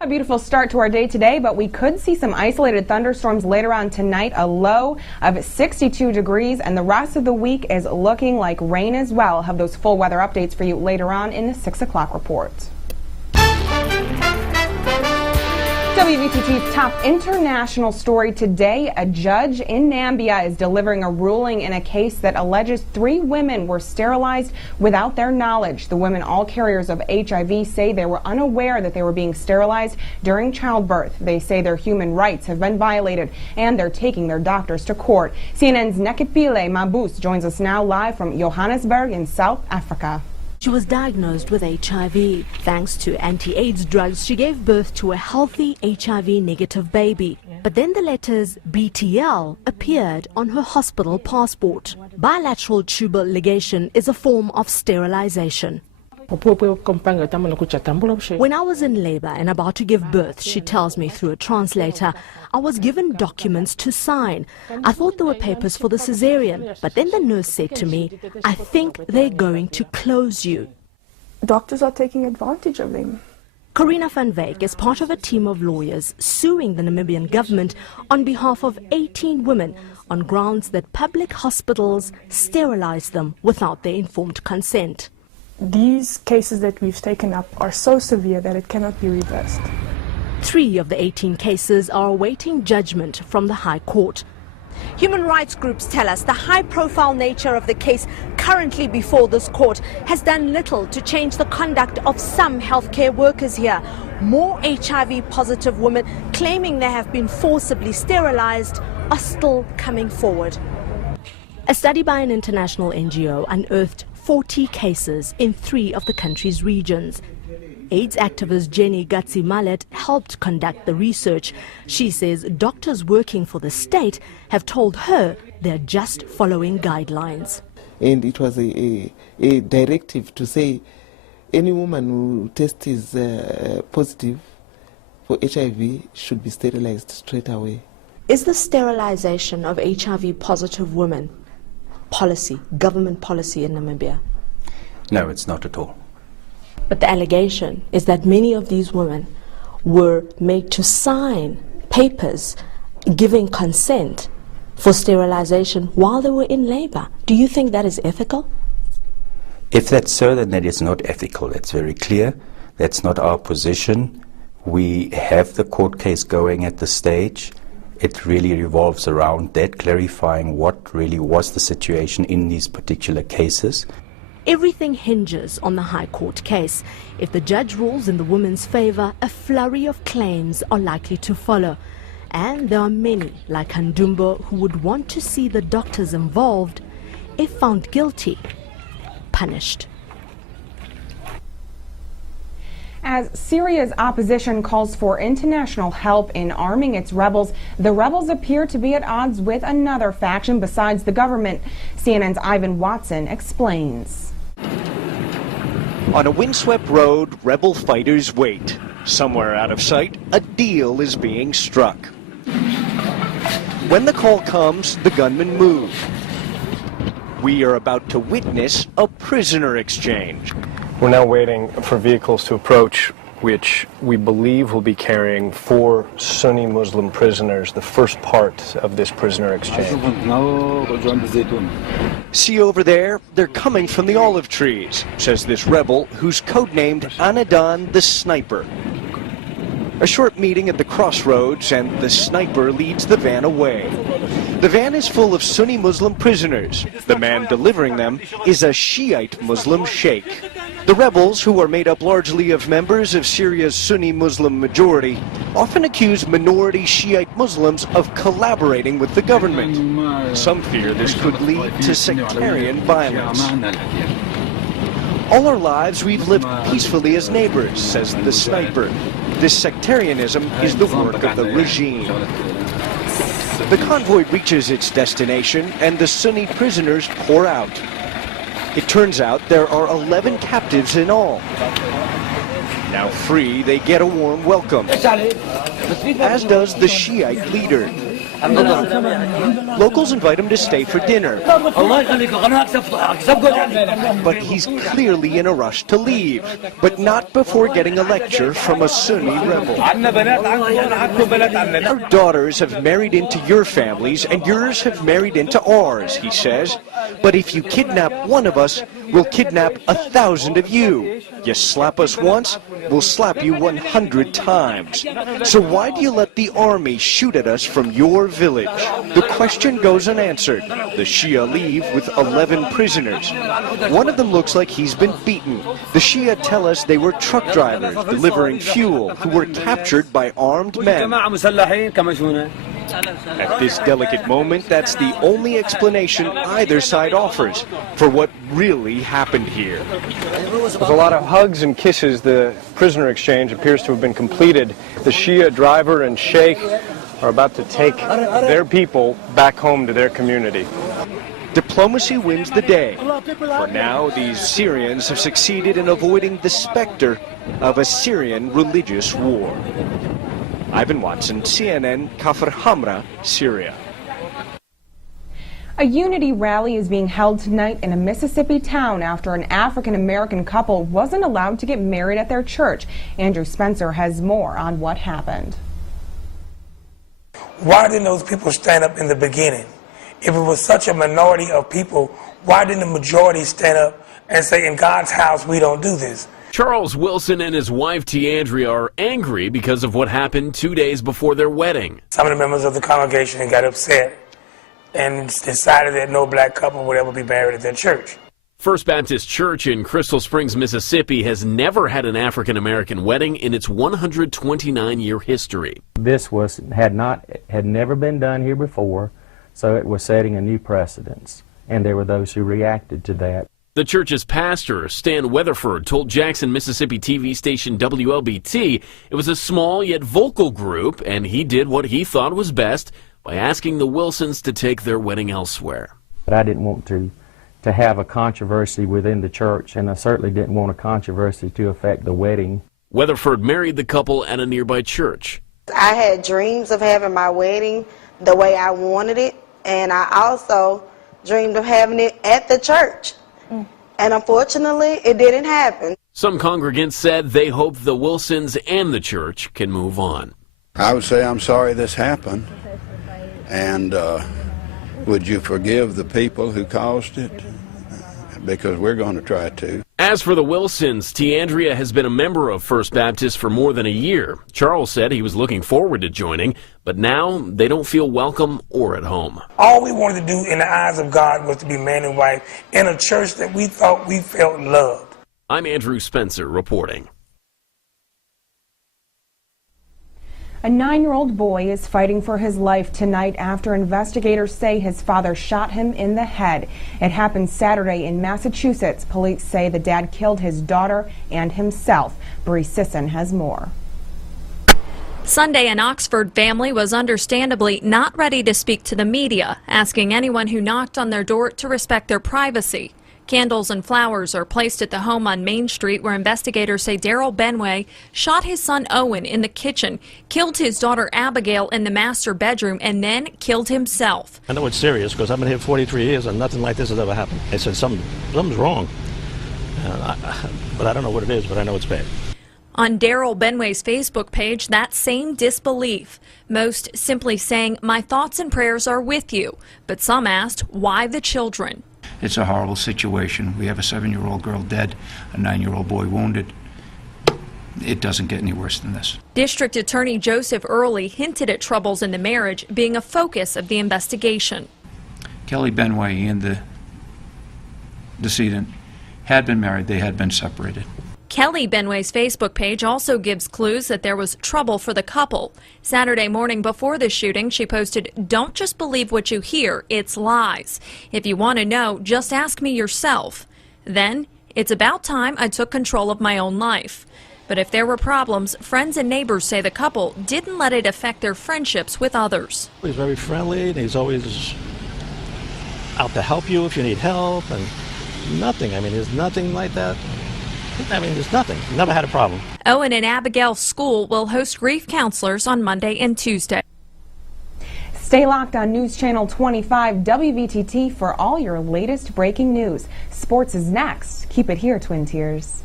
A beautiful start to our day today, but we could see some isolated thunderstorms later on tonight. A low of 62 degrees, and the rest of the week is looking like rain as well. I'll have those full weather updates for you later on in the 6 o'clock report. WVTT's top international story today. A judge in Nambia is delivering a ruling in a case that alleges 3 women were sterilized without their knowledge. The women, all carriers of HIV, say they were unaware that they were being sterilized during childbirth. They say their human rights have been violated and they're taking their doctors to court. CNN's Nekipile Mabus joins us now live from Johannesburg in South Africa. She was diagnosed with HIV. Thanks to anti-AIDS drugs, she gave birth to a healthy HIV-negative baby. But then the letters BTL appeared on her hospital passport. Bilateral tubal ligation is a form of sterilization. When I was in labor and about to give birth, she tells me through a translator, I was given documents to sign. I thought there were papers for the cesarean, but then the nurse said to me, I think they're going to close you. Doctors are taking advantage of them. Corina van Wyk is part of a team of lawyers suing the Namibian government on behalf of 18 women on grounds that public hospitals sterilize them without their informed consent. These cases that we've taken up are so severe that it cannot be reversed. 3 of the 18 cases are awaiting judgment from the High Court. Human rights groups tell us the high-profile nature of the case currently before this court has done little to change the conduct of some healthcare workers here. More HIV-positive women claiming they have been forcibly sterilized are still coming forward. A study by an international NGO unearthed 40 cases in 3 of the country's regions. AIDS activist Jenny Gatsi Mallet helped conduct the research. She says doctors working for the state have told her they're just following guidelines. And it was a directive to say any woman who tests is positive for HIV should be sterilized straight away. Is the sterilization of HIV positive women policy, government policy in Namibia? No, it's not at all. But the allegation is that many of these women were made to sign papers giving consent for sterilization while they were in labor. Do you think that is ethical? If that's so, then that is not ethical. That's very clear. That's not our position. We have the court case going at this stage. It really revolves around that, clarifying what really was the situation in these particular cases. Everything hinges on the High Court case. If the judge rules in the woman's favor, a flurry of claims are likely to follow. And there are many, like Handumbo, who would want to see the doctors involved, if found guilty, punished. As Syria's opposition calls for international help in arming its rebels, the rebels appear to be at odds with another faction besides the government. CNN's Ivan Watson explains. On a windswept road, rebel fighters wait. Somewhere out of sight, a deal is being struck. When the call comes, the gunmen move. We are about to witness a prisoner exchange. We're now waiting for vehicles to approach, which we believe will be carrying 4 Sunni Muslim prisoners, the first part of this prisoner exchange. See over there? They're coming from the olive trees, says this rebel who's codenamed Anadan the Sniper. A short meeting at the crossroads and the sniper leads the van away. The van is full of Sunni Muslim prisoners. The man delivering them is a Shiite Muslim sheikh. The rebels, who are made up largely of members of Syria's Sunni Muslim majority, often accuse minority Shiite Muslims of collaborating with the government. Some fear this could lead to sectarian violence. All our lives we've lived peacefully as neighbors, says the sniper. This sectarianism is the work of the regime. The convoy reaches its destination and the Sunni prisoners pour out. It turns out there are 11 captives in all. Now free, they get a warm welcome, as does the Shiite leader. Locals invite him to stay for dinner, but he's clearly in a rush to leave, but not before getting a lecture from a Sunni rebel. Our daughters have married into your families and yours have married into ours, he says. But if you kidnap one of us, we'll kidnap 1,000 of you. You slap us once, we'll slap you 100 times. So why do you let the army shoot at us from your village? The question goes unanswered. The Shia leave with 11 prisoners. One of them looks like he's been beaten. The Shia tell us they were truck drivers delivering fuel who were captured by armed men. At this delicate moment, that's the only explanation either side offers for what really happened here. With a lot of hugs and kisses, the prisoner exchange appears to have been completed. The Shia driver and sheikh are about to take their people back home to their community. Diplomacy wins the day. For now, these Syrians have succeeded in avoiding the specter of a Syrian religious war. Ivan Watson, CNN, Kafr Hamra, Syria. A unity rally is being held tonight in a Mississippi town after an African-American couple wasn't allowed to get married at their church. Andrew Spencer has more on what happened. Why didn't those people stand up in the beginning? If it was such a minority of people, why didn't the majority stand up and say, in God's house, we don't do this? Charles Wilson and his wife Tiandria are angry because of what happened 2 days before their wedding. Some of the members of the congregation got upset and decided that no black couple would ever be married at their church. First Baptist Church in Crystal Springs, Mississippi has never had an African-American wedding in its 129-year history. This had never been done here before, so it was setting a new precedence, and there were those who reacted to that. The church's pastor, Stan Weatherford, told Jackson, Mississippi TV station WLBT it was a small yet vocal group, and he did what he thought was best by asking the Wilsons to take their wedding elsewhere. But I didn't want to have a controversy within the church, and I certainly didn't want a controversy to affect the wedding. Weatherford married the couple at a nearby church. I had dreams of having my wedding the way I wanted it, and I also dreamed of having it at the church. And unfortunately, it didn't happen. Some congregants said they hope the Wilsons and the church can move on. I would say I'm sorry this happened, and would you forgive the people who caused it? Because we're going to try to. As for the Wilsons, Tiandria has been a member of First Baptist for more than a year. Charles said he was looking forward to joining, but now they don't feel welcome or at home. All we wanted to do in the eyes of God was to be man and wife in a church that we thought we felt loved. I'm Andrew Spencer reporting. A 9-year-old boy is fighting for his life tonight after investigators say his father shot him in the head. It happened Saturday in Massachusetts. Police say the dad killed his daughter and himself. Bree Sisson has more. Sunday, an Oxford family was understandably not ready to speak to the media, asking anyone who knocked on their door to respect their privacy. Candles and flowers are placed at the home on Main Street where investigators say Daryl Benway shot his son Owen in the kitchen, killed his daughter Abigail in the master bedroom, and then killed himself. I know it's serious because I've been here 43 years and nothing like this has ever happened. They said something's wrong. But I don't know what it is, but I know it's bad. On Daryl Benway's Facebook page, that same disbelief. Most simply saying, "My thoughts and prayers are with you." But some asked, why the children? It's a horrible situation. We have a 7-year-old girl dead, a 9-year-old boy wounded. It doesn't get any worse than this. District Attorney Joseph Early hinted at troubles in the marriage being a focus of the investigation. Kelly Benway and the decedent had been married. They had been separated. Kelly Benway's Facebook page also gives clues that there was trouble for the couple. Saturday morning before the shooting, she posted, "Don't just believe what you hear, it's lies. If you want to know, just ask me yourself." Then, "It's about time I took control of my own life." But if there were problems, friends and neighbors say the couple didn't let it affect their friendships with others. He's very friendly, and he's always out to help you if you need help, and nothing. I mean, there's nothing like that. I mean, there's nothing. Never had a problem. Owen and Abigail's school will host grief counselors on Monday and Tuesday. Stay locked on News Channel 25 WVTT for all your latest breaking news. Sports is next. Keep it here, Twin Tiers.